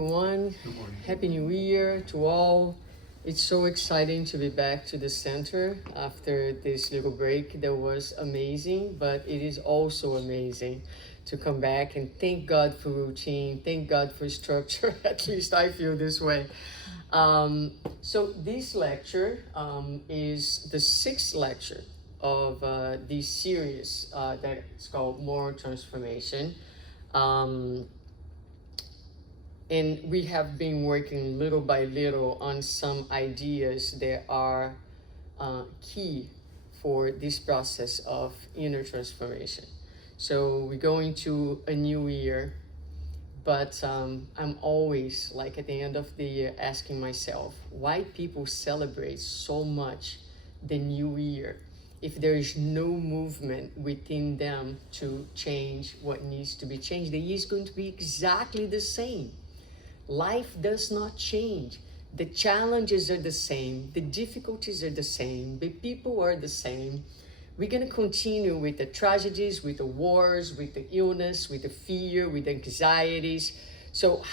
everyone. Good morning. Happy New Year to all. It's so exciting to be back to the center after this little break that was amazing, but it is also amazing to come back and thank God for routine, thank God for structure. At least I feel this way. So this lecture is the sixth lecture of this series that's called Moral Transformation. And we have been working little by little on some ideas that are key for this process of inner transformation. So we're going to a new year, but I'm always, like at the end of the year, asking myself, why people celebrate so much the new year if there is no movement within them to change what needs to be changed? The year is going to be exactly the same. Life does not change. The challenges are the same. The difficulties are the same. The people are the same. We're going to continue with the tragedies, with the wars, with the illness, with the fear, with the anxieties. So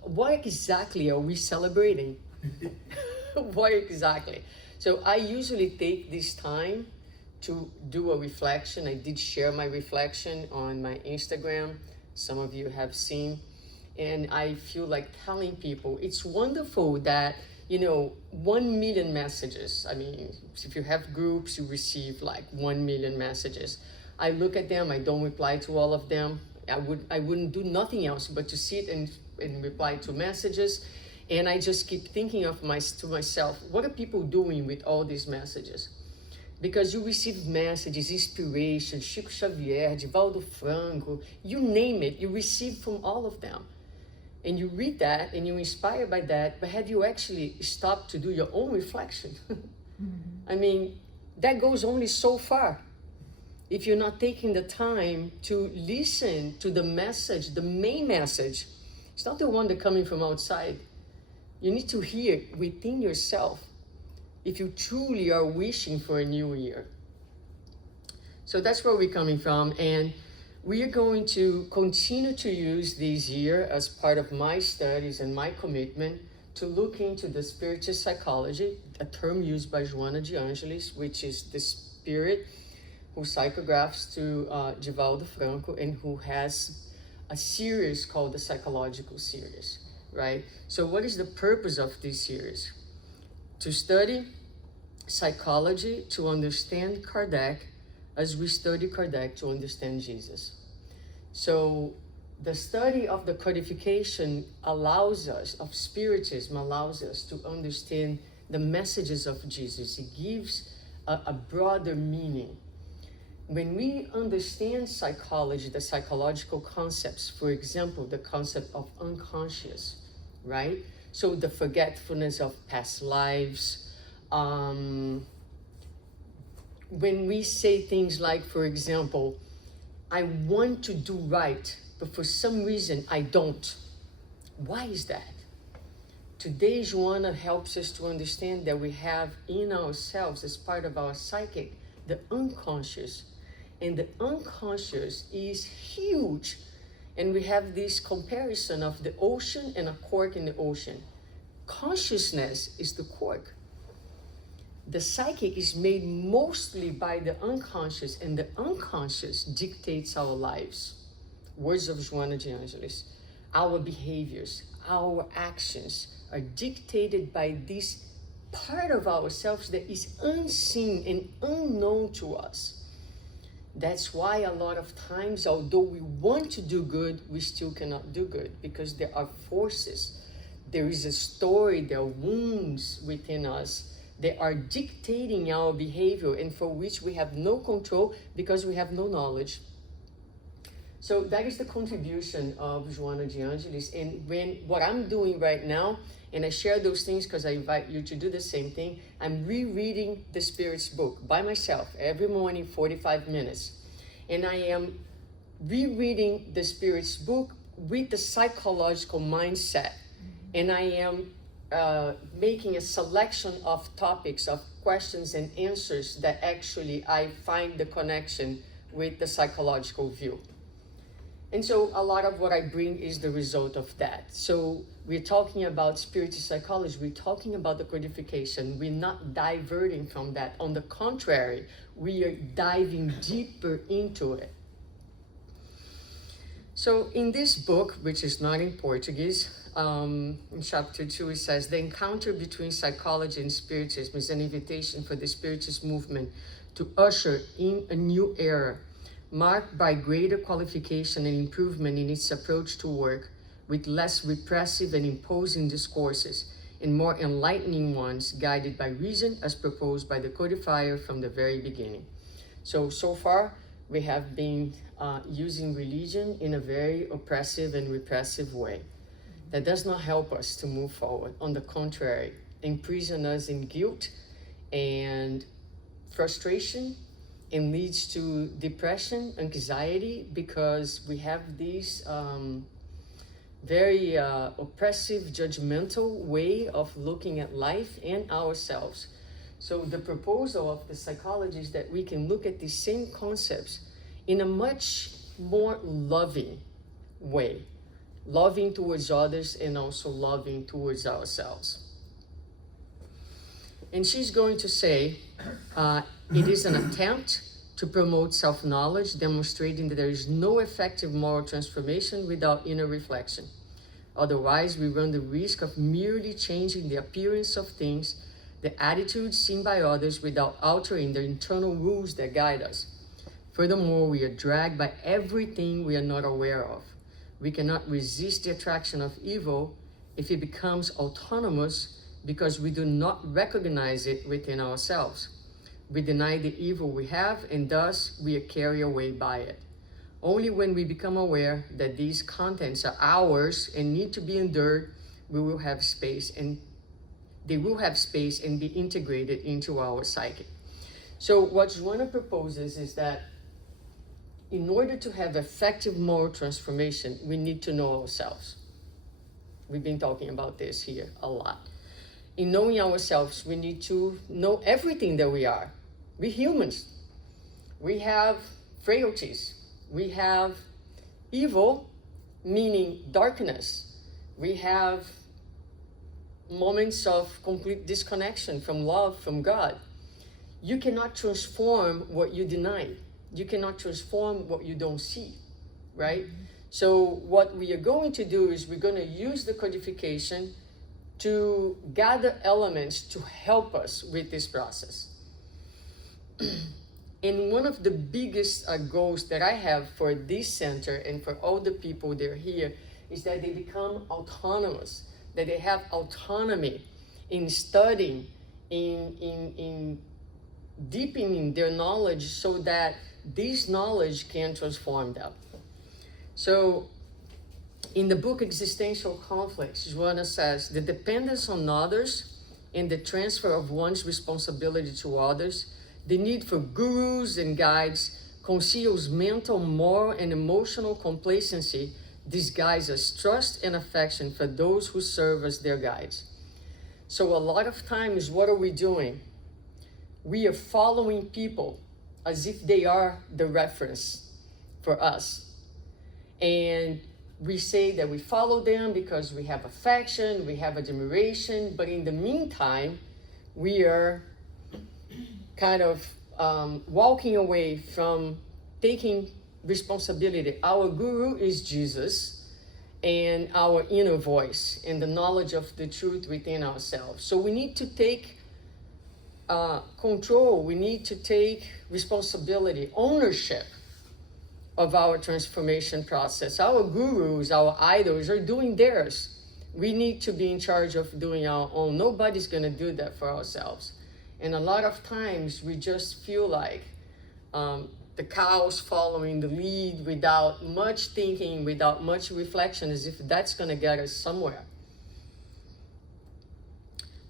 what exactly are we celebrating? What exactly? So I usually take this time to do a reflection. I did share my reflection on my Instagram. Some of you have seen. And I feel like telling people, it's wonderful that, 1 million messages. I mean, if you have groups, you receive like 1 million messages. I look at them, I don't reply to all of them. I wouldn't do nothing else but to sit and reply to messages. And I just keep thinking to myself, what are people doing with all these messages? Because you receive messages, inspiration, Chico Xavier, Divaldo Franco, you name it, you receive from all of them. And you read that and you're inspired by that, but have you actually stopped to do your own reflection? I mean, that goes only so far. If you're not taking the time to listen to the message, the main message, it's not the one that's coming from outside. You need to hear it within yourself if you truly are wishing for a new year. So that's where we're coming from. And we are going to continue to use this year as part of my studies and my commitment to look into the spiritist psychology, a term used by Joana de Angelis, which is the spirit who psychographs to Divaldo Franco and who has a series called the Psychological Series, right? So what is the purpose of this series? To study psychology, to understand Kardec, as we study Kardec to understand Jesus. So the study of the codification of Spiritism allows us to understand the messages of Jesus. It gives a broader meaning. When we understand psychology, the psychological concepts, for example, the concept of unconscious, right? So the forgetfulness of past lives, when we say things like, for example, I want to do right, but for some reason I don't. Why is that? Today, Joana helps us to understand that we have in ourselves, as part of our psychic, the unconscious. And the unconscious is huge. And we have this comparison of the ocean and a cork in the ocean. Consciousness is the cork. The psychic is made mostly by the unconscious, and the unconscious dictates our lives. Words of Joana de Angelis. Our behaviors, our actions are dictated by this part of ourselves that is unseen and unknown to us. That's why a lot of times, although we want to do good, we still cannot do good, because there are forces. There is a story, there are wounds within us that are dictating our behavior and for which we have no control because we have no knowledge. So that is the contribution of Joana de Angelis. And what I'm doing right now, and I share those things because I invite you to do the same thing, I'm rereading the Spirit's book by myself every morning, 45 minutes. And I am rereading the Spirit's book with the psychological mindset. And I am making a selection of topics, of questions and answers that actually I find the connection with the psychological view. And so a lot of what I bring is the result of that. So we're talking about spiritual psychology, we're talking about the codification, we're not diverting from that. On the contrary, we are diving deeper into it. So in this book, which is not in Portuguese, in chapter 2, it says, the encounter between psychology and spiritism is an invitation for the spiritist movement to usher in a new era, marked by greater qualification and improvement in its approach to work, with less repressive and imposing discourses, and more enlightening ones guided by reason as proposed by the codifier from the very beginning. So far, we have been using religion in a very oppressive and repressive way. That does not help us to move forward. On the contrary, imprison us in guilt and frustration, and leads to depression, anxiety, because we have these very oppressive, judgmental way of looking at life and ourselves. So the proposal of the psychology is that we can look at these same concepts in a much more loving way, loving towards others and also loving towards ourselves. And she's going to say, it is an attempt to promote self-knowledge, demonstrating that there is no effective moral transformation without inner reflection. Otherwise, we run the risk of merely changing the appearance of things, the attitudes seen by others, without altering the internal rules that guide us. Furthermore, we are dragged by everything we are not aware of. We cannot resist the attraction of evil if it becomes autonomous, because we do not recognize it within ourselves. We deny the evil we have, and thus we are carried away by it. Only when we become aware that these contents are ours and need to be endured, we will have space, and they will have space and be integrated into our psyche. So what Suzana proposes is that in order to have effective moral transformation, we need to know ourselves. We've been talking about this here a lot. In knowing ourselves, we need to know everything that we are. We're humans. We have frailties. We have evil, meaning darkness. We have moments of complete disconnection from love, from God. You cannot transform what you deny. You cannot transform what you don't see, right? So what we are going to do is we're going to use the codification to gather elements to help us with this process. And one of the biggest goals that I have for this center and for all the people that are here is that they become autonomous, that they have autonomy in studying, in deepening their knowledge, so that this knowledge can transform them. So in the book Existential Conflicts, Suzana says, the dependence on others and the transfer of one's responsibility to others, the need for gurus and guides, conceals mental, moral, and emotional complacency, disguises trust and affection for those who serve as their guides. So a lot of times, what are we doing? We are following people as if they are the reference for us. And we say that we follow them because we have affection, we have admiration, but in the meantime, we are kind of walking away from taking responsibility. Our guru is Jesus, and our inner voice and the knowledge of the truth within ourselves. So we need to take control, we need to take responsibility, ownership of our transformation process. Our gurus, our idols are doing theirs. We need to be in charge of doing our own. Nobody's gonna do that for ourselves. And a lot of times we just feel like the cows following the lead without much thinking, without much reflection, as if that's gonna get us somewhere.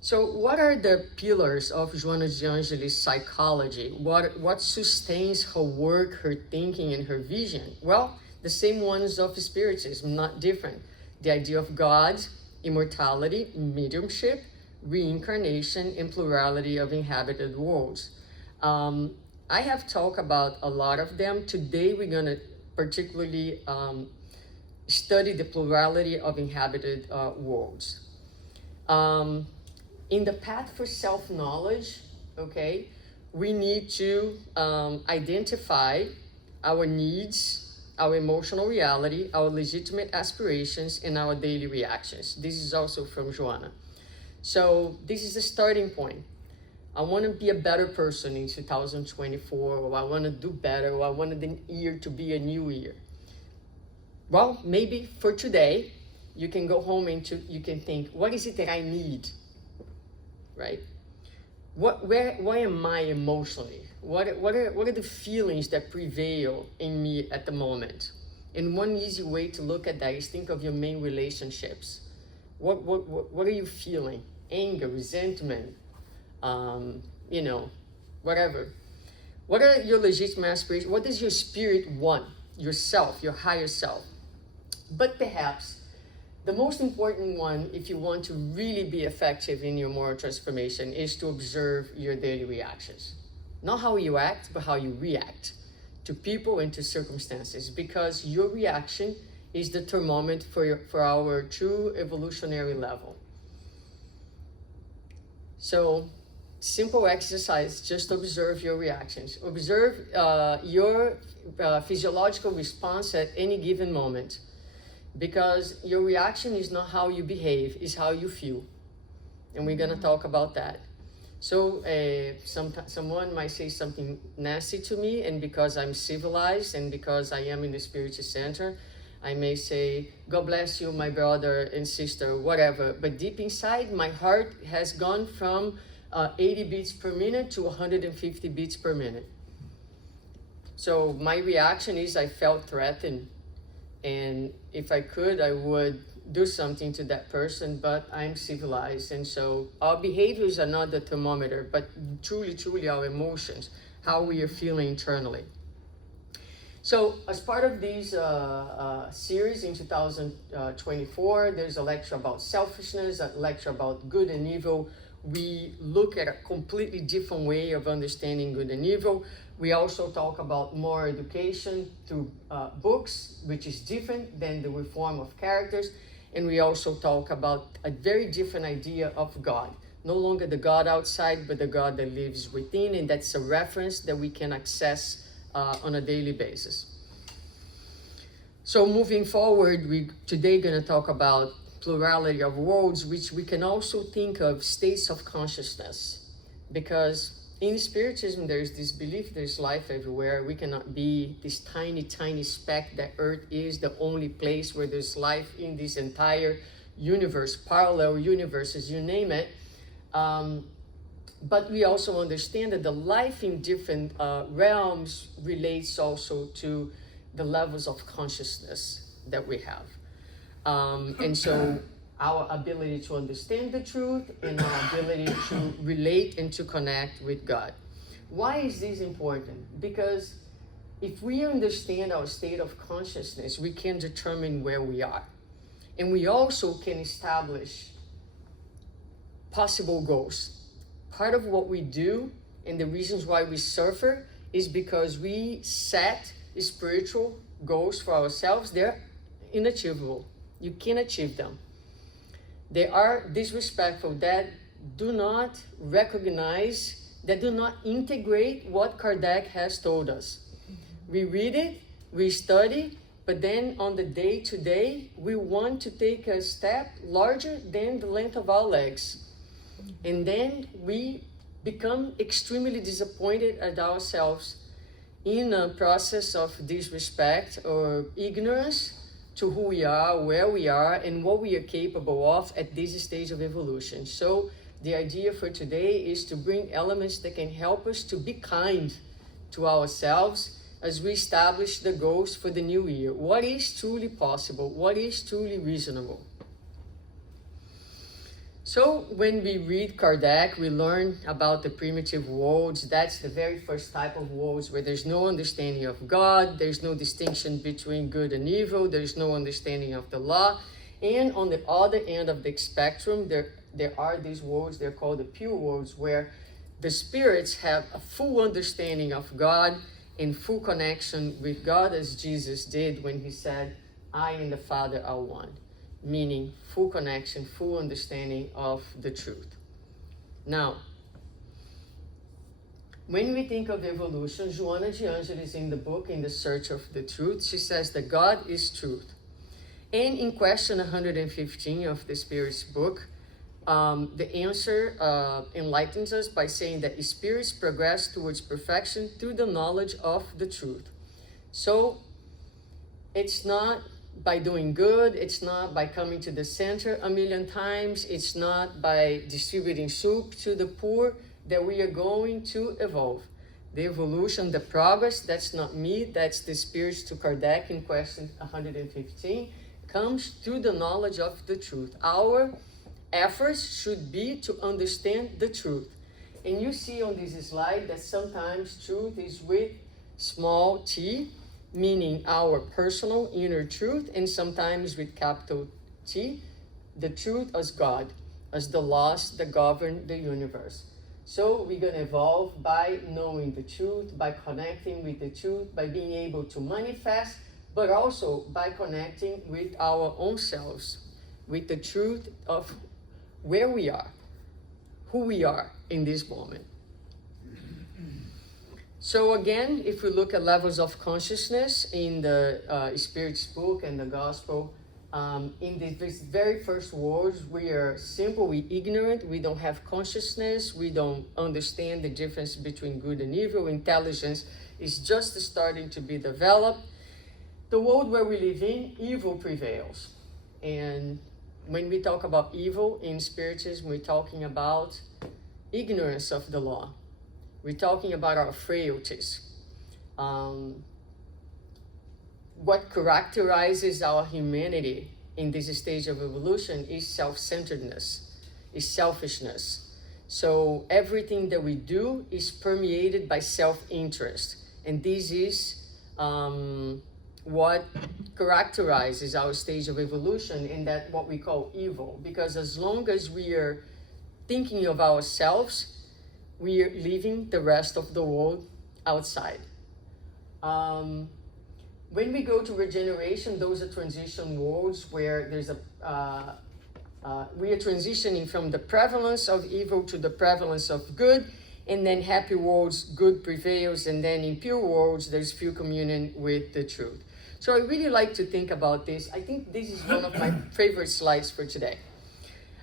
So what are the pillars of Joana de Angelis' psychology? What sustains her work, her thinking, and her vision? Well, the same ones of Spiritism, not different. The idea of God, immortality, mediumship, reincarnation, and plurality of inhabited worlds. I have talked about a lot of them. Today we're going to particularly study the plurality of inhabited worlds. In the path for self-knowledge, okay, we need to identify our needs, our emotional reality, our legitimate aspirations, and our daily reactions. This is also from Joanna. So this is the starting point. I want to be a better person in 2024, or I want to do better, or I want the year to be a new year. Well, maybe for today, you can go home and you can think, what is it that I need, right? Where am I emotionally? What are the feelings that prevail in me at the moment? And one easy way to look at that is think of your main relationships. What are you feeling? Anger, resentment, whatever. What are your legitimate aspirations? What does your spirit want? Yourself, your higher self. But perhaps the most important one, if you want to really be effective in your moral transformation, is to observe your daily reactions. Not how you act, but how you react to people and to circumstances, because your reaction is the thermometer for our true evolutionary level. So, simple exercise, just observe your reactions. Observe your physiological response at any given moment, because your reaction is not how you behave, it's how you feel. And we're going to talk about that. So someone might say something nasty to me, and because I'm civilized and because I am in the Spiritist Center, I may say, God bless you, my brother and sister, whatever. But deep inside, my heart has gone from 80 beats per minute to 150 beats per minute. So my reaction is I felt threatened. And if I could, I would do something to that person, but I'm civilized. And so our behaviors are not the thermometer, but truly our emotions, how we are feeling internally. So as part of these series in 2024, there's a lecture about selfishness, a lecture about good and evil. We look at a completely different way of understanding good and evil. We also talk about moral education through books, which is different than the reform of characters. And we also talk about a very different idea of God. No longer the God outside, but the God that lives within. And that's a reference that we can access on a daily basis. So moving forward, we're today going to talk about plurality of worlds, which we can also think of states of consciousness. Because in Spiritism, there's this belief there's life everywhere. We cannot be this tiny speck that Earth is the only place where there's life in this entire universe, parallel universes, you name it. But we also understand that the life in different realms relates also to the levels of consciousness that we have. And so our ability to understand the truth and our ability to relate and to connect with God. Why is this important? Because if we understand our state of consciousness, we can determine where we are. And we also can establish possible goals. Part of what we do and the reasons why we suffer is because we set spiritual goals for ourselves. They're inachievable. You can't achieve them. They are disrespectful, that do not recognize, that do not integrate what Kardec has told us. We read it, we study, but then on the day-to-day, we want to take a step larger than the length of our legs. And then we become extremely disappointed at ourselves in a process of disrespect or ignorance to who we are, where we are, and what we are capable of at this stage of evolution. So the idea for today is to bring elements that can help us to be kind to ourselves as we establish the goals for the new year. What is truly possible? What is truly reasonable? So when we read Kardec, we learn about the primitive worlds. That's the very first type of worlds where there's no understanding of God, there's no distinction between good and evil, there's no understanding of the law. And on the other end of the spectrum, there are these worlds, they're called the pure worlds, where the spirits have a full understanding of God in full connection with God as Jesus did when he said, I and the Father are one, meaning full connection, full understanding of the truth. Now, when we think of evolution, Joana de Angelis in the book, In the Search of the Truth, she says that God is truth. And in question 115 of the Spirit's book, the answer enlightens us by saying that spirits progress towards perfection through the knowledge of the truth. So it's not by doing good, it's not by coming to the center a million times, it's not by distributing soup to the poor that we are going to evolve. The evolution, the progress, that's not me, that's the spirits to Kardec in question 115, comes through the knowledge of the truth. Our efforts should be to understand the truth. And you see on this slide that sometimes truth is with small t, meaning our personal inner truth, and sometimes with capital T, the truth as God, as the laws that govern the universe. So we're going to evolve by knowing the truth, by connecting with the truth, by being able to manifest, but also by connecting with our own selves, with the truth of where we are, who we are in this moment. So again, if we look at levels of consciousness in the Spirit's book and the Gospel, in this very first words, we are simple, we ignorant, we don't have consciousness, we don't understand the difference between good and evil. Intelligence is just starting to be developed. The world where we live in, evil prevails. And when we talk about evil in Spiritism, we're talking about ignorance of the law. We're talking about our frailties. What characterizes our humanity in this stage of evolution is self-centeredness, is selfishness. So everything that we do is permeated by self-interest. And this is what characterizes our stage of evolution, and that what we call evil. Because as long as we are thinking of ourselves, we are leaving the rest of the world outside. When we go to regeneration, those are transition worlds where there's we are transitioning from the prevalence of evil to the prevalence of good, and then happy worlds, good prevails, and then in pure worlds, there's pure communion with the truth. So I really like to think about this. I think this is one of my favorite slides for today.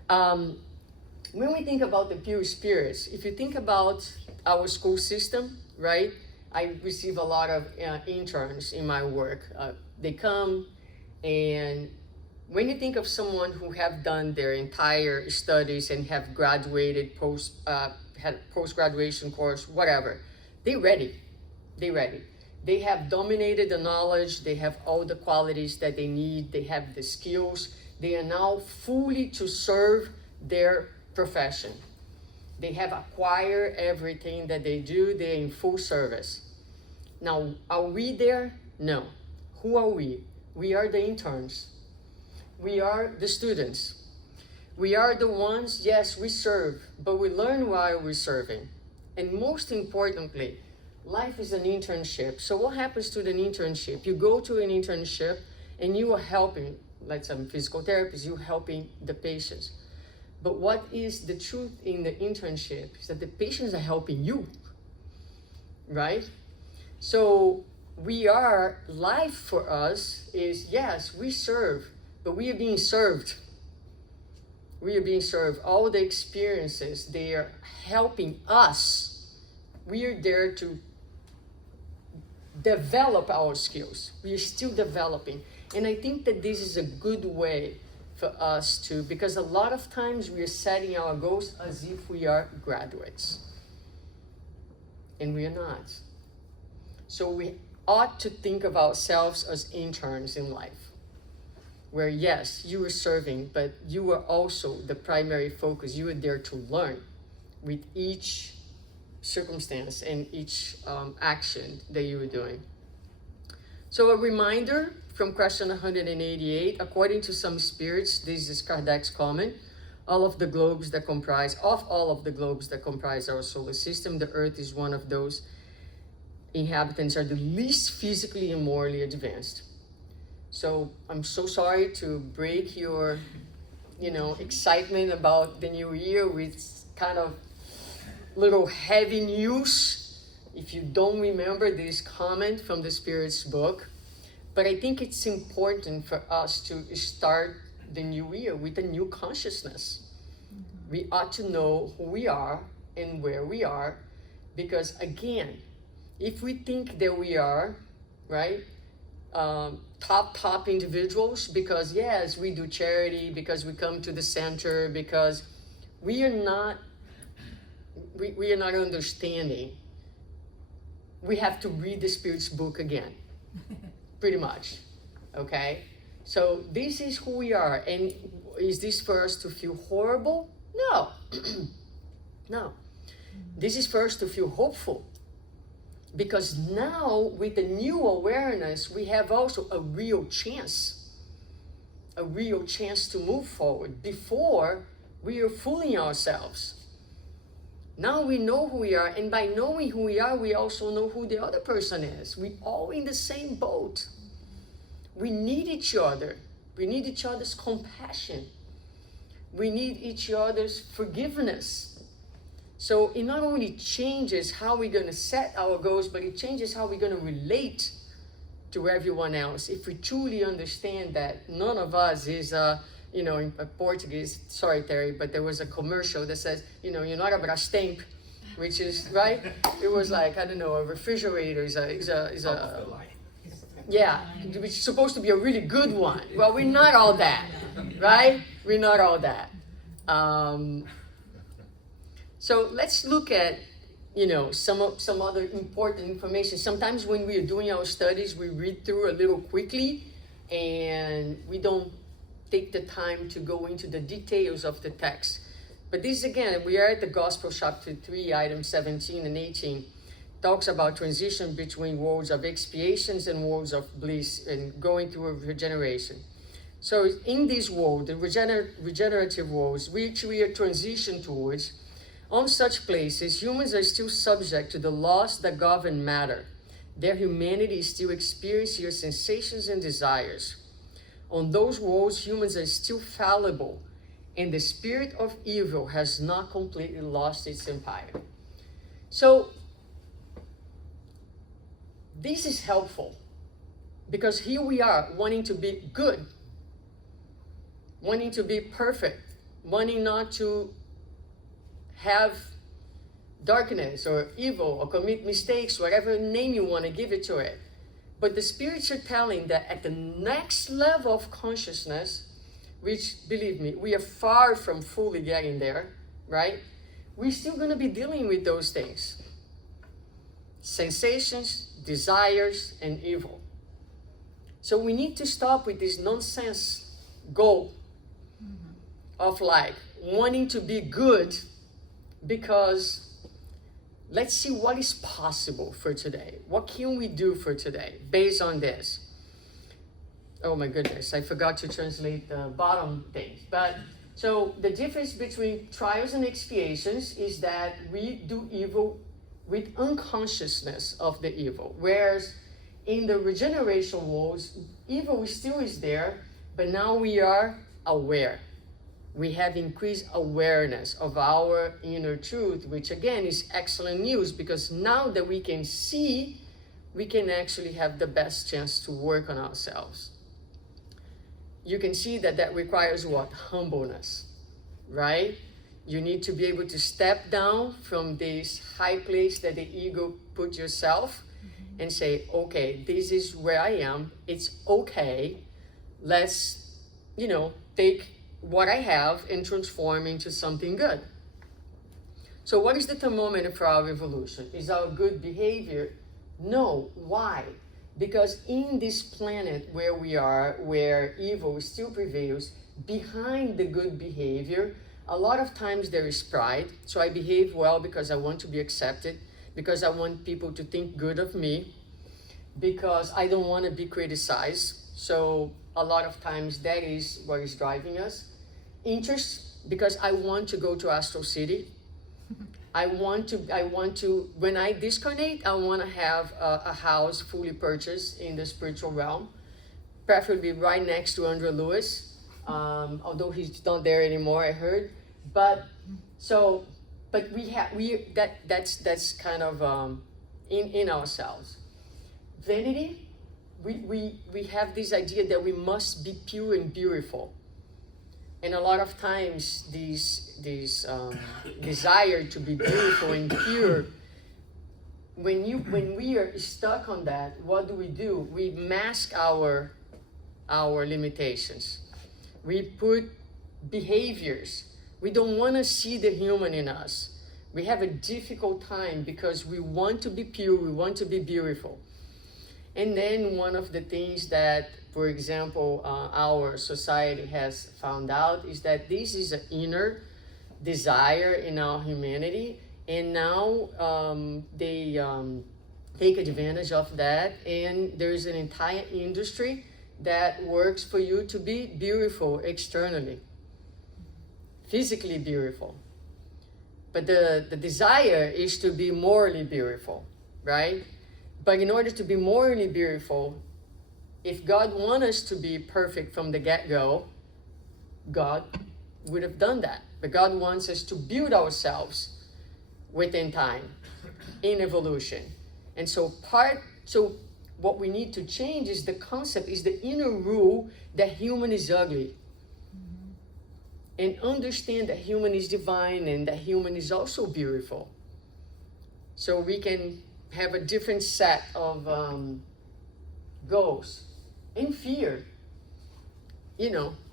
When we think about the pure spirits, if you think about our school system, right? I receive a lot of interns in my work. They come, and when you think of someone who have done their entire studies and have graduated, had post-graduation course, whatever, they ready. They have dominated the knowledge, they have all the qualities that they need, they have the skills. They are now fully to serve their profession. They have acquired everything that they do, they're in full service. Now, are we there? No. Who are we? We are the interns. We are the students. We are the ones, yes, we serve, but we learn while we're serving. And most importantly, life is an internship. So what happens to an internship? You go to an internship and you are helping, like some physical therapists, you're helping the patients. But what is the truth in the internship is that the patients are helping you, right? So life for us is, yes, we serve, but we are being served. We are being served. All the experiences, they are helping us. We are there to develop our skills. We are still developing. And I think that this is a good way for us to, because a lot of times we are setting our goals as if we are graduates. And we are not. So we ought to think of ourselves as interns in life, where yes, you are serving, but you are also the primary focus. You are there to learn with each circumstance and each action that you are doing. So a reminder from question 188, according to some spirits, this is Kardec's comment, all of the globes that comprise our solar system, the Earth is one of those. inhabitants are the least physically and morally advanced. So I'm so sorry to break your, excitement about the new year with kind of little heavy news if you don't remember this comment from the Spirit's book. But I think it's important for us to start the new year with a new consciousness. We ought to know who we are and where we are, because again, if we think that we are, right, top individuals, because yes, we do charity, because we come to the center, because we are not understanding, we have to read the Spirit's book again, pretty much, okay? So this is who we are, and is this for us to feel horrible? No, no. This is for us to feel hopeful, because now with the new awareness, we have also a real chance to move forward. Before, we are fooling ourselves. Now we know who we are, and by knowing who we are, we also know who the other person is. We all in the same boat. We need each other. We need each other's compassion. We need each other's forgiveness. So it not only changes how we're going to set our goals, but it changes how we're going to relate to everyone else. If we truly understand that none of us is, in Portuguese, sorry Terry, but there was a commercial that says, you're not a Brastemp, which is, right? It was like, I don't know, a refrigerator is a yeah, which is supposed to be a really good one. Well, we're not all that, right? We're not all that. So let's look at, some other important information. Sometimes when we are doing our studies, we read through a little quickly, and we don't take the time to go into the details of the text. But this, again, we are at the Gospel chapter 3, items 17 and 18. Talks about transition between worlds of expiations and worlds of bliss, and going through a regeneration. So in this world, the regenerative worlds, which we are transitioned towards, on such places, humans are still subject to the laws that govern matter. Their humanity still experiences your sensations and desires. On those worlds, humans are still fallible, and the spirit of evil has not completely lost its empire. So this is helpful, because here we are wanting to be good, wanting to be perfect, wanting not to have darkness or evil or commit mistakes, whatever name you want to give it to it. But the spirits are telling that at the next level of consciousness, which, believe me, we are far from fully getting there, right? We're still going to be dealing with those things. Sensations, desires, and evil. So we need to stop with this nonsense goal of like wanting to be good, because let's see what is possible for today. What can we do for today based on this? Oh my goodness, I forgot to translate the bottom things. But so the difference between trials and expiations is that we do evil with unconsciousness of the evil. Whereas in the regeneration worlds, evil still is there, but now we are aware. We have increased awareness of our inner truth, which again is excellent news, because now that we can see, we can actually have the best chance to work on ourselves. You can see that that requires what? Humbleness, right? You need to be able to step down from this high place that the ego put yourself and say, okay, this is where I am. It's okay. Let's, take what I have and transform into something good. So what is the thermometer for our evolution? Is our good behavior? No. Why? Because in this planet where we are, where evil still prevails, behind the good behavior, a lot of times there is pride. So I behave well because I want to be accepted, because I want people to think good of me, because I don't want to be criticized. So a lot of times that is what is driving us. Interest, because I want to go to Astral City. I want to, when I discarnate, I want to have a house fully purchased in the spiritual realm, preferably right next to Andrew Lewis, although he's not there anymore, I heard. But that's kind of in ourselves. Vanity, we have this idea that we must be pure and beautiful. And a lot of times, these desire to be beautiful and pure, when we are stuck on that, what do? We mask our limitations. We put behaviors. We don't want to see the human in us. We have a difficult time because we want to be pure, we want to be beautiful. And then one of the things that, for example, our society has found out is that this is an inner desire in our humanity, and now they take advantage of that, and there's an entire industry that works for you to be beautiful externally, physically beautiful. But the desire is to be morally beautiful, right? But in order to be morally beautiful, if God wants us to be perfect from the get-go, God would have done that. But God wants us to build ourselves within time, in evolution. And so what we need to change is the concept, is the inner rule that human is ugly. And understand that human is divine and that human is also beautiful. So we can have a different set of goals. And fear.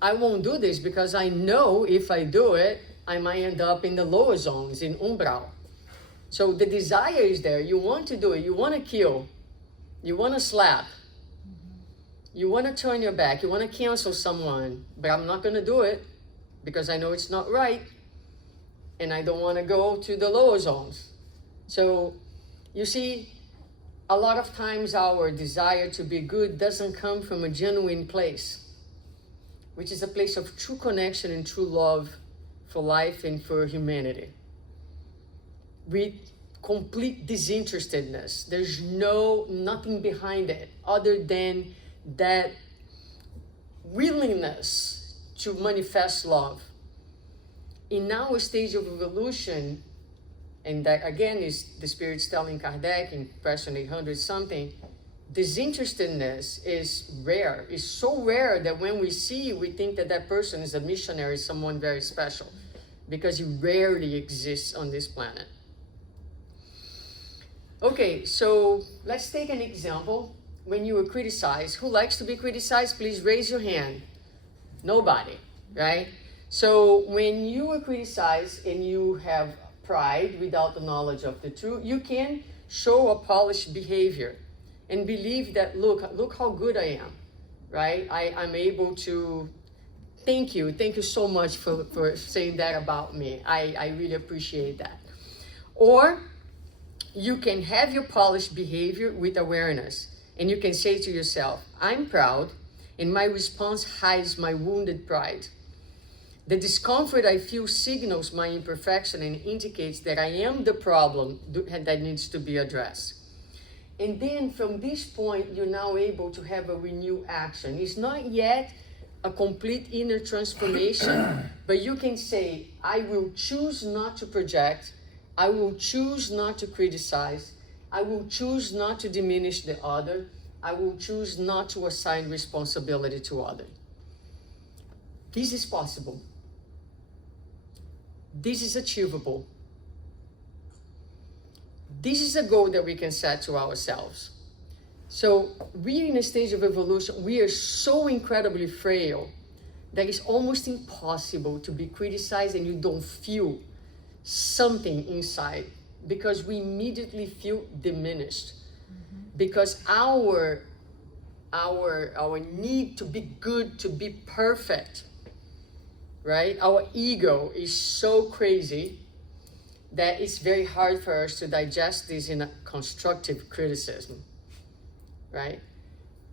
I won't do this because I know if I do it, I might end up in the lower zones, in umbral. So the desire is there. You want to do it. You want to kill. You want to slap. You want to turn your back. You want to cancel someone. But I'm not going to do it because I know it's not right. And I don't want to go to the lower zones. So, you see, a lot of times our desire to be good doesn't come from a genuine place, which is a place of true connection and true love for life and for humanity. With complete disinterestedness. There's nothing behind it other than that willingness to manifest love. In our stage of evolution, and that again is the spirits telling Kardec in question 800 something, disinterestedness is rare. It's so rare that when we see, we think that person is a missionary, someone very special, because he rarely exists on this planet. Okay, so let's take an example. When you were criticized, who likes to be criticized? Please raise your hand. Nobody, right? So when you were criticized and you have pride without the knowledge of the truth, you can show a polished behavior and believe that, look how good I am, right? I'm able to, thank you so much for saying that about me. I really appreciate that. Or you can have your polished behavior with awareness, and you can say to yourself, I'm proud, and my response hides my wounded pride. The discomfort I feel signals my imperfection and indicates that I am the problem that needs to be addressed. And then from this point, you're now able to have a renewed action. It's not yet a complete inner transformation, but you can say, I will choose not to project. I will choose not to criticize. I will choose not to diminish the other. I will choose not to assign responsibility to others. This is possible. This is achievable. This is a goal that we can set to ourselves. So we're in a stage of evolution. We are so incredibly frail that it's almost impossible to be criticized and you don't feel something inside, because we immediately feel diminished. Because our need to be good, to be perfect, right? Our ego is so crazy that it's very hard for us to digest this in a constructive criticism, right?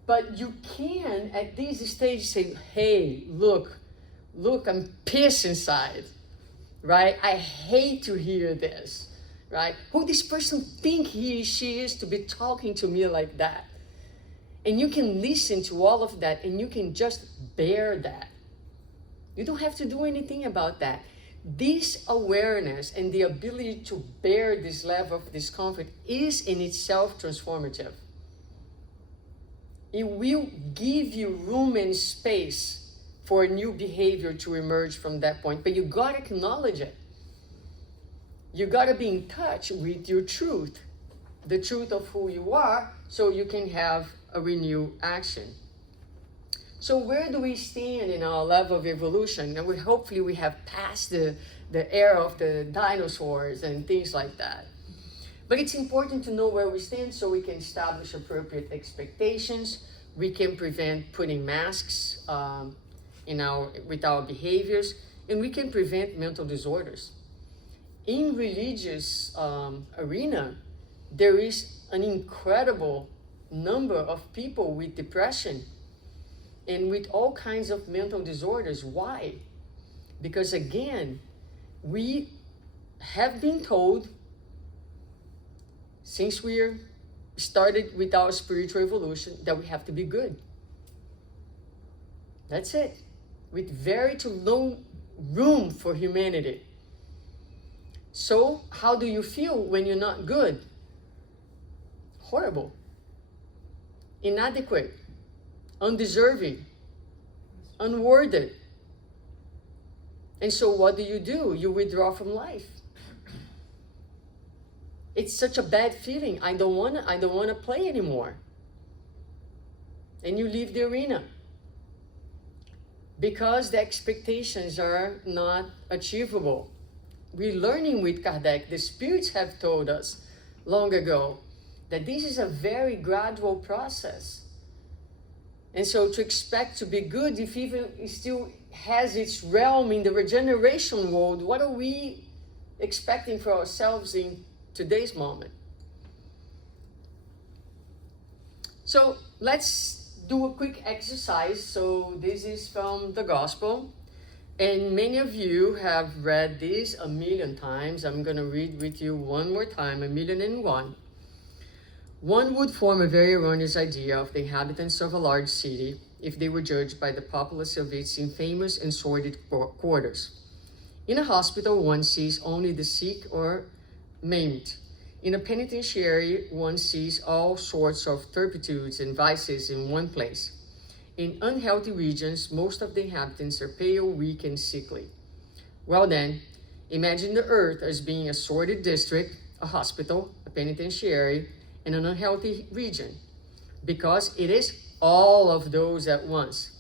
But you can, at this stage, say, hey, look, I'm pissed inside, right? I hate to hear this. right? Who this person think she is to be talking to me like that? And you can listen to all of that and you can just bear that. You don't have to do anything about that. This awareness and the ability to bear this level of discomfort is in itself transformative. It will give you room and space for a new behavior to emerge from that point. But you gotta acknowledge it. You gotta be in touch with your truth, the truth of who you are, so you can have a renewed action. So where do we stand in our level of evolution? And hopefully we have passed the era of the dinosaurs and things like that. But it's important to know where we stand so we can establish appropriate expectations. We can prevent putting masks with our behaviors, and we can prevent mental disorders. In religious arena, there is an incredible number of people with depression and with all kinds of mental disorders. Why? Because again, we have been told since we started with our spiritual evolution that we have to be good. That's it. With very to low room for humanity. So how do you feel when you're not good? Horrible. Inadequate. Undeserving. Unworthy. And so what do? You withdraw from life. It's such a bad feeling. I don't wanna play anymore. And you leave the arena. Because the expectations are not achievable. We're learning with Kardec, the spirits have told us long ago that this is a very gradual process. And so to expect to be good, if even it still has its realm in the regeneration world, what are we expecting for ourselves in today's moment? So let's do a quick exercise. So this is from the Gospel. And many of you have read this 1,000,000 times. I'm going to read with you one more time, 1,000,001. One would form a very erroneous idea of the inhabitants of a large city if they were judged by the populace of its infamous and sordid quarters. In a hospital, one sees only the sick or maimed. In a penitentiary, one sees all sorts of turpitudes and vices in one place. In unhealthy regions, most of the inhabitants are pale, weak, and sickly. Well then, imagine the earth as being a sordid district, a hospital, a penitentiary, and an unhealthy region, because it is all of those at once,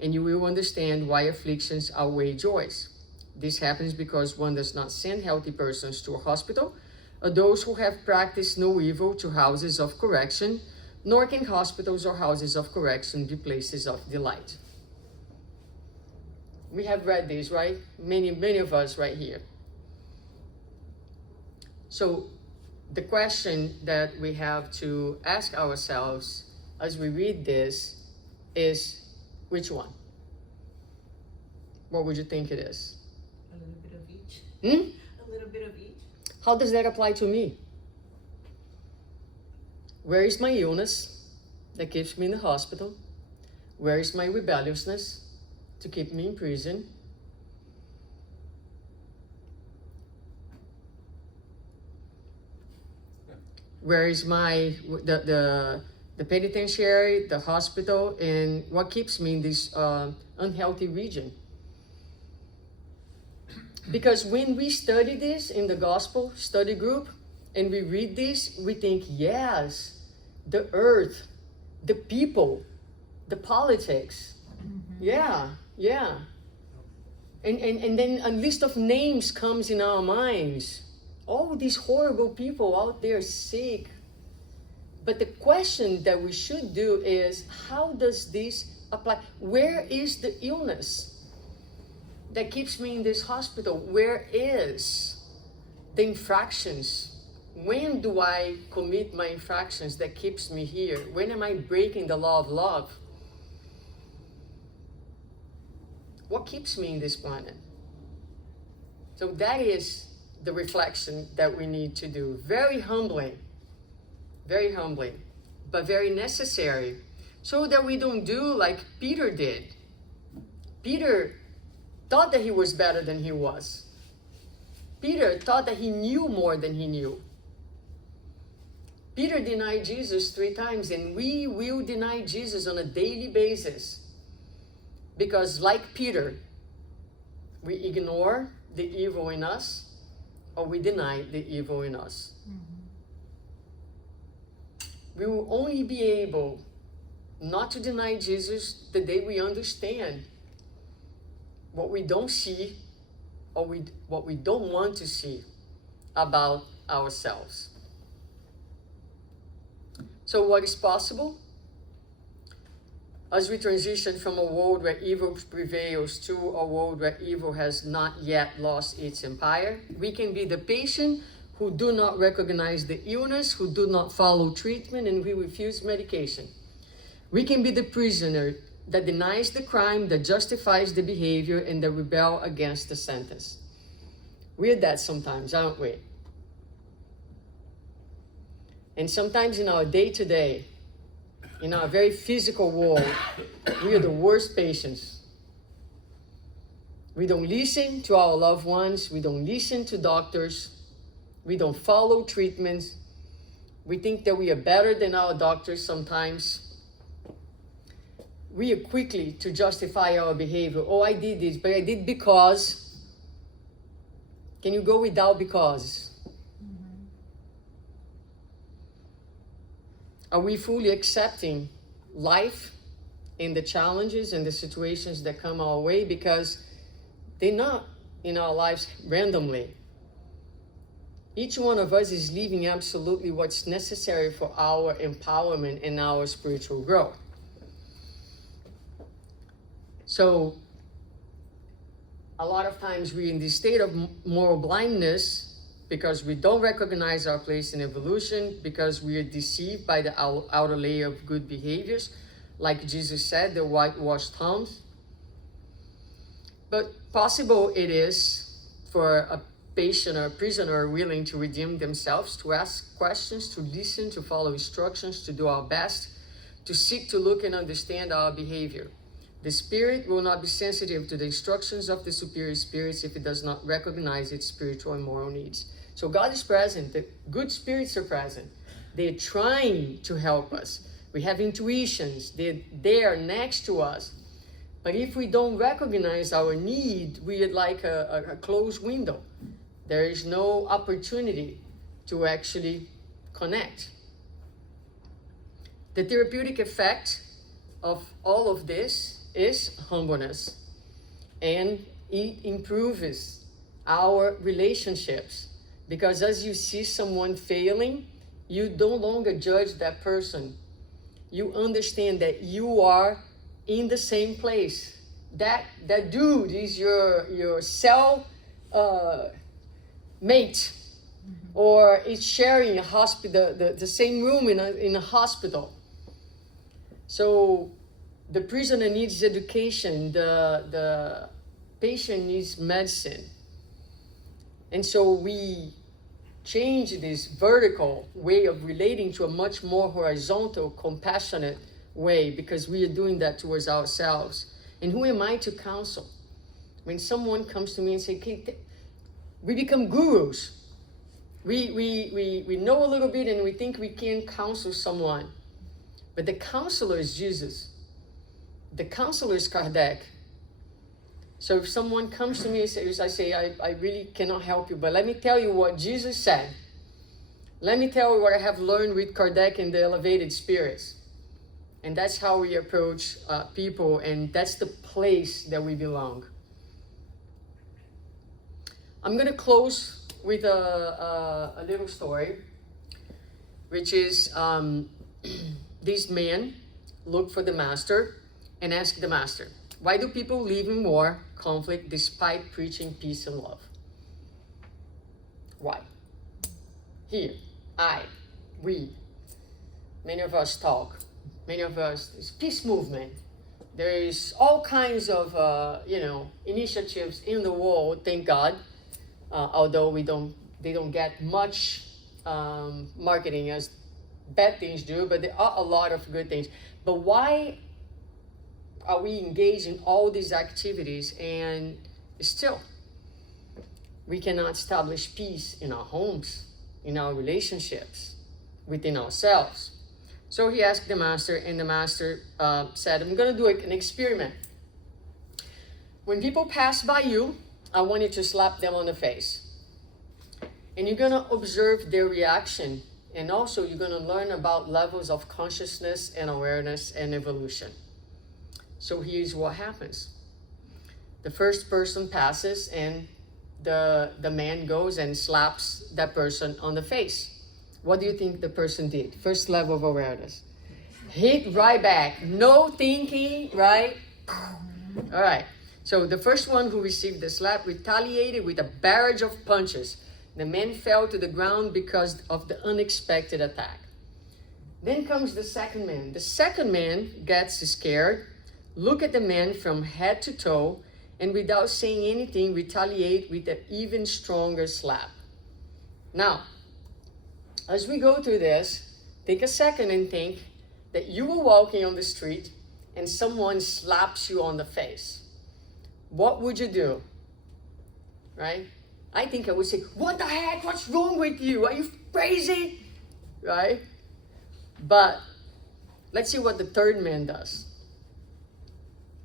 and you will understand why afflictions outweigh joys. This happens because one does not send healthy persons to a hospital, or those who have practiced no evil to houses of correction, nor can hospitals or houses of correction be places of delight. We have read this, right? Many of us right here. So the question that we have to ask ourselves as we read this is, which one? What would you think it is? A little bit of each. A little bit of each. How does that apply to me? Where is my illness that keeps me in the hospital? Where is my rebelliousness to keep me in prison? Where is the penitentiary, the hospital, and what keeps me in this unhealthy region? Because when we study this in the gospel study group and we read this, we think, yes, the earth, the people, the politics. Yeah. And then a list of names comes in our minds. All these horrible people out there sick. But the question that we should do is, how does this apply? Where is the illness that keeps me in this hospital? Where is the infractions? When do I commit my infractions that keeps me here? When am I breaking the law of love? What keeps me in this planet? So that is the reflection that we need to do. Very humbling, but very necessary, so that we don't do like Peter did. Peter thought that he was better than he was. Peter thought that he knew more than he knew. Peter denied Jesus 3 times, and we will deny Jesus on a daily basis. Because like Peter, we ignore the evil in us, or we deny the evil in us. We will only be able not to deny Jesus the day we understand what we don't see, or what we don't want to see about ourselves. So what is possible? As we transition from a world where evil prevails to a world where evil has not yet lost its empire, we can be the patient who do not recognize the illness, who do not follow treatment, and who refuse medication. We can be the prisoner that denies the crime, that justifies the behavior, and that rebel against the sentence. We're that sometimes, aren't we? And sometimes in our day-to-day, in our very physical world, we are the worst patients. We don't listen to our loved ones. We don't listen to doctors. We don't follow treatments. We think that we are better than our doctors sometimes. We are quickly to justify our behavior. Oh, I did this, but I did because. Can you go without because? Are we fully accepting life and the challenges and the situations that come our way? Because they're not in our lives randomly. Each one of us is living absolutely what's necessary for our empowerment and our spiritual growth. So, a lot of times we're in this state of moral blindness because we don't recognize our place in evolution, because we are deceived by the outer layer of good behaviors, like Jesus said, the whitewashed tombs. But possible it is for a patient or a prisoner willing to redeem themselves, to ask questions, to listen, to follow instructions, to do our best, to seek to look and understand our behavior. The spirit will not be sensitive to the instructions of the superior spirits if it does not recognize its spiritual and moral needs. So God is present. The good spirits are present. They're trying to help us. We have intuitions. They're there next to us. But if we don't recognize our need, we are like a closed window. There is no opportunity to actually connect. The therapeutic effect of all of this is humbleness, and it improves our relationships, because as you see someone failing, you no longer judge that person. You understand that you are in the same place. That dude is your cell mate, or is sharing a hospital, the same room in a hospital. So the prisoner needs education, the patient needs medicine. And so we change this vertical way of relating to a much more horizontal, compassionate way, because we are doing that towards ourselves. And who am I to counsel? When someone comes to me and says, okay, we become gurus. We know a little bit and we think we can counsel someone. But the counselor is Jesus. The counselor is Kardec. So if someone comes to me and says, I really cannot help you, but let me tell you what Jesus said. Let me tell you what I have learned with Kardec and the elevated spirits. And that's how we approach people, and that's the place that we belong. I'm going to close with a little story, which is this man looked for the master and asked the master, why do people live in war, conflict, despite preaching peace and love? Why? Here, we, many of us talk. Many of us, it's peace movement. There is all kinds of, initiatives in the world, thank God. although they don't get much marketing as bad things do, but there are a lot of good things. But why are we engaged in all these activities and still we cannot establish peace in our homes, in our relationships, within ourselves? So he asked the master, and the master said, I'm going to do an experiment. When people pass by you, I want you to slap them on the face. And you're going to observe their reaction. And also you're going to learn about levels of consciousness and awareness and evolution. So here's what happens. The first person passes, and the man goes and slaps that person on the face. What do you think the person did? First level of awareness. Hit right back. No thinking, right? All right. So the first one who received the slap retaliated with a barrage of punches. The man fell to the ground because of the unexpected attack. Then comes the second man. The second man gets scared, look at the man from head to toe, and without saying anything, retaliate with an even stronger slap. Now, as we go through this, take a second and think that you were walking on the street and someone slaps you on the face. What would you do? Right? I think I would say, what the heck? What's wrong with you? Are you crazy? Right? But let's see what the third man does.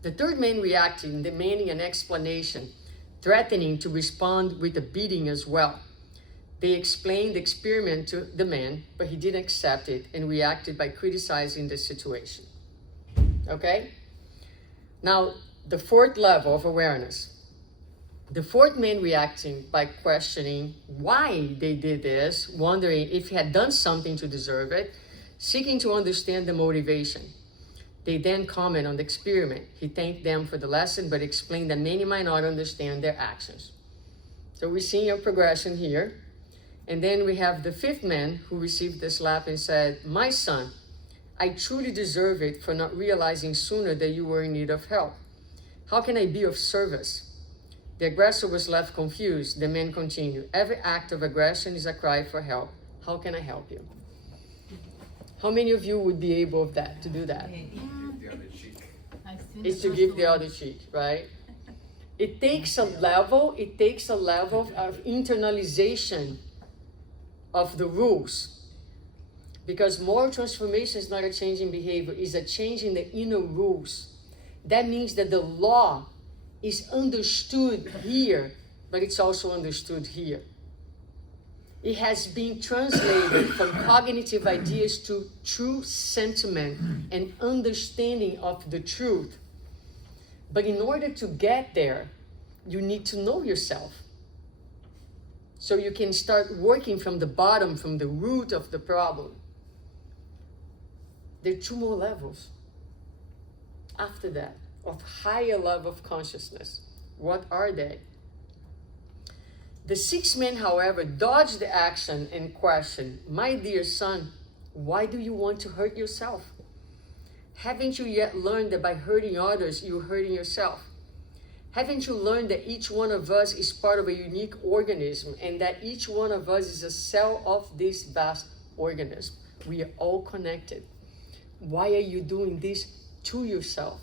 The third man reacting, demanding an explanation, threatening to respond with a beating as well. They explained the experiment to the man, but he didn't accept it and reacted by criticizing the situation. Okay? Now, the fourth level of awareness. The fourth man reacting by questioning why they did this, wondering if he had done something to deserve it, seeking to understand the motivation. They then comment on the experiment. He thanked them for the lesson, but explained that many might not understand their actions. So we're seeing a progression here. And then we have the fifth man who received the slap and said, my son, I truly deserve it for not realizing sooner that you were in need of help. How can I be of service? The aggressor was left confused. The man continued, every act of aggression is a cry for help. How can I help you? How many of you would be able to do that? It's to give the other cheek, right? It takes a level of internalization of the rules. Because moral transformation is not a change in behavior, it's a change in the inner rules. That means that the law is understood here, but it's also understood here. It has been translated from cognitive ideas to true sentiment and understanding of the truth. But in order to get there, you need to know yourself. So you can start working from the bottom, from the root of the problem. There are two more levels after that, of higher level of consciousness. What are they? The sixth man, however, dodged the action and questioned, my dear son, why do you want to hurt yourself? Haven't you yet learned that by hurting others, you're hurting yourself? Haven't you learned that each one of us is part of a unique organism and that each one of us is a cell of this vast organism? We are all connected. Why are you doing this to yourself?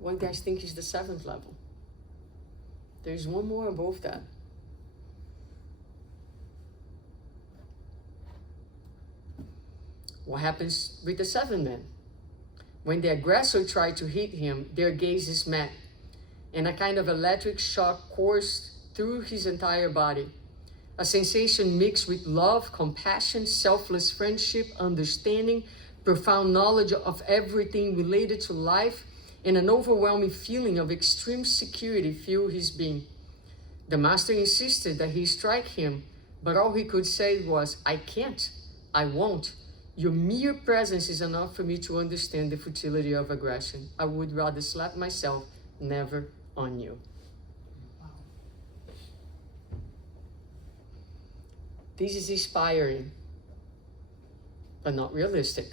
What do you guys think is the seventh level? There's one more above that. What happens with the seventh man? When the aggressor tried to hit him, their gazes met, and a kind of electric shock coursed through his entire body. A sensation mixed with love, compassion, selfless friendship, understanding, profound knowledge of everything related to life, and an overwhelming feeling of extreme security filled his being. The master insisted that he strike him, but all he could say was, I can't, I won't. Your mere presence is enough for me to understand the futility of aggression. I would rather slap myself, never on you. Wow. This is inspiring, but not realistic.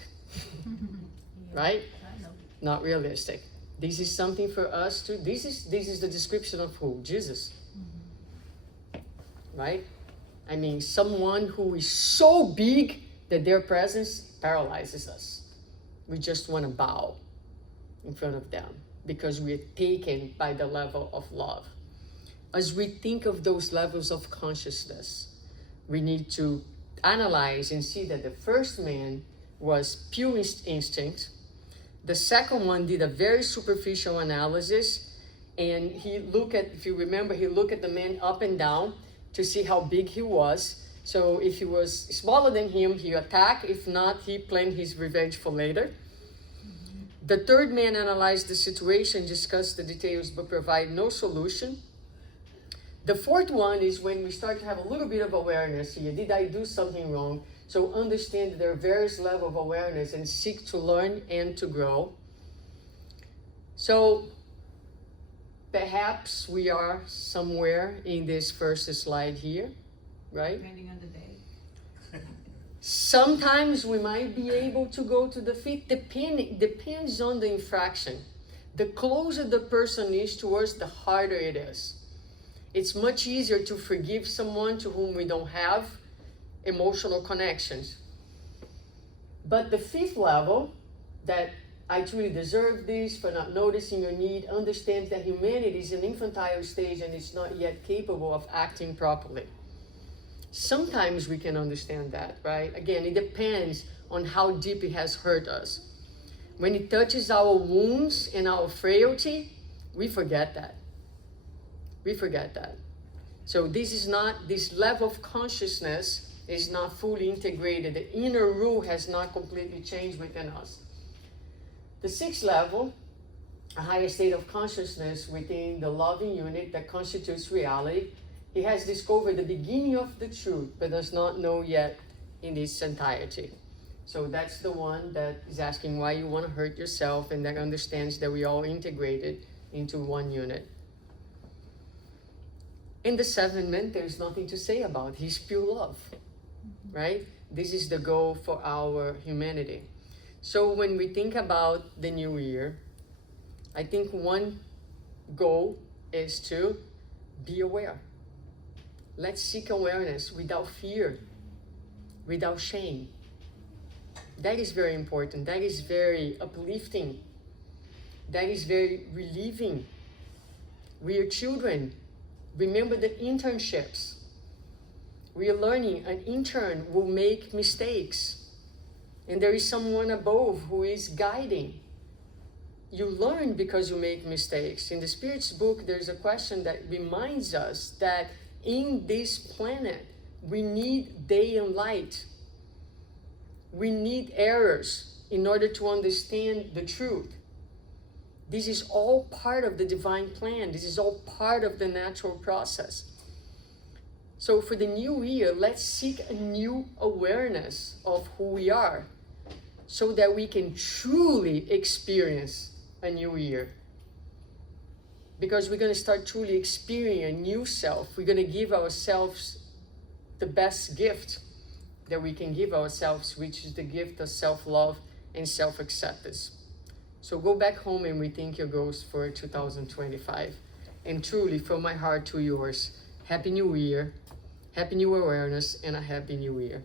Right? Not realistic. This is something for us to, this is the description of who? Jesus. Right? I mean, someone who is so big that their presence paralyzes us. We just want to bow in front of them because we are taken by the level of love. As we think of those levels of consciousness, we need to analyze and see that the first man was pure instinct. The second one did a very superficial analysis, and he looked at, if you remember, he looked at the man up and down to see how big he was. So if he was smaller than him, he attacked. If not, he planned his revenge for later. The third man analyzed the situation, discussed the details, but provide no solution. The fourth one is when we start to have a little bit of awareness here. Did I do something wrong? So understand that there are various levels of awareness and seek to learn and to grow. So perhaps we are somewhere in this first slide here, right? Depending on the day. Sometimes we might be able to go to the fifth, depends on the infraction. The closer the person is to us, the harder it is. It's much easier to forgive someone to whom we don't have emotional connections. But the fifth level, that I truly deserve this for not noticing your need, understands that humanity is an infantile stage and it's not yet capable of acting properly. Sometimes we can understand that, right? Again, it depends on how deep it has hurt us. When it touches our wounds and our frailty, we forget that. We forget that. So this level of consciousness is not fully integrated. The inner rule has not completely changed within us. The sixth level, a higher state of consciousness within the loving unit that constitutes reality. He has discovered the beginning of the truth, but does not know yet in its entirety. So that's the one that is asking why you want to hurt yourself, and that understands that we all integrated into one unit. In the seventh man, there's nothing to say about. He's pure love, right? This is the goal for our humanity. So when we think about the new year, I think one goal is to be aware. Let's seek awareness without fear, without shame. That is very important. That is very uplifting. That is very relieving. We are children. Remember the internships. We are learning. An intern will make mistakes. And there is someone above who is guiding. You learn because you make mistakes. In the Spirit's book, there's a question that reminds us that in this planet, we need day and light. We need errors in order to understand the truth. This is all part of the divine plan. This is all part of the natural process. So for the new year, let's seek a new awareness of who we are so that we can truly experience a new year. Because we're going to start truly experiencing a new self. We're going to give ourselves the best gift that we can give ourselves, which is the gift of self-love and self-acceptance. So go back home and rethink your goals for 2025. And truly, from my heart to yours, Happy New Year, Happy New Awareness, and a Happy New Year.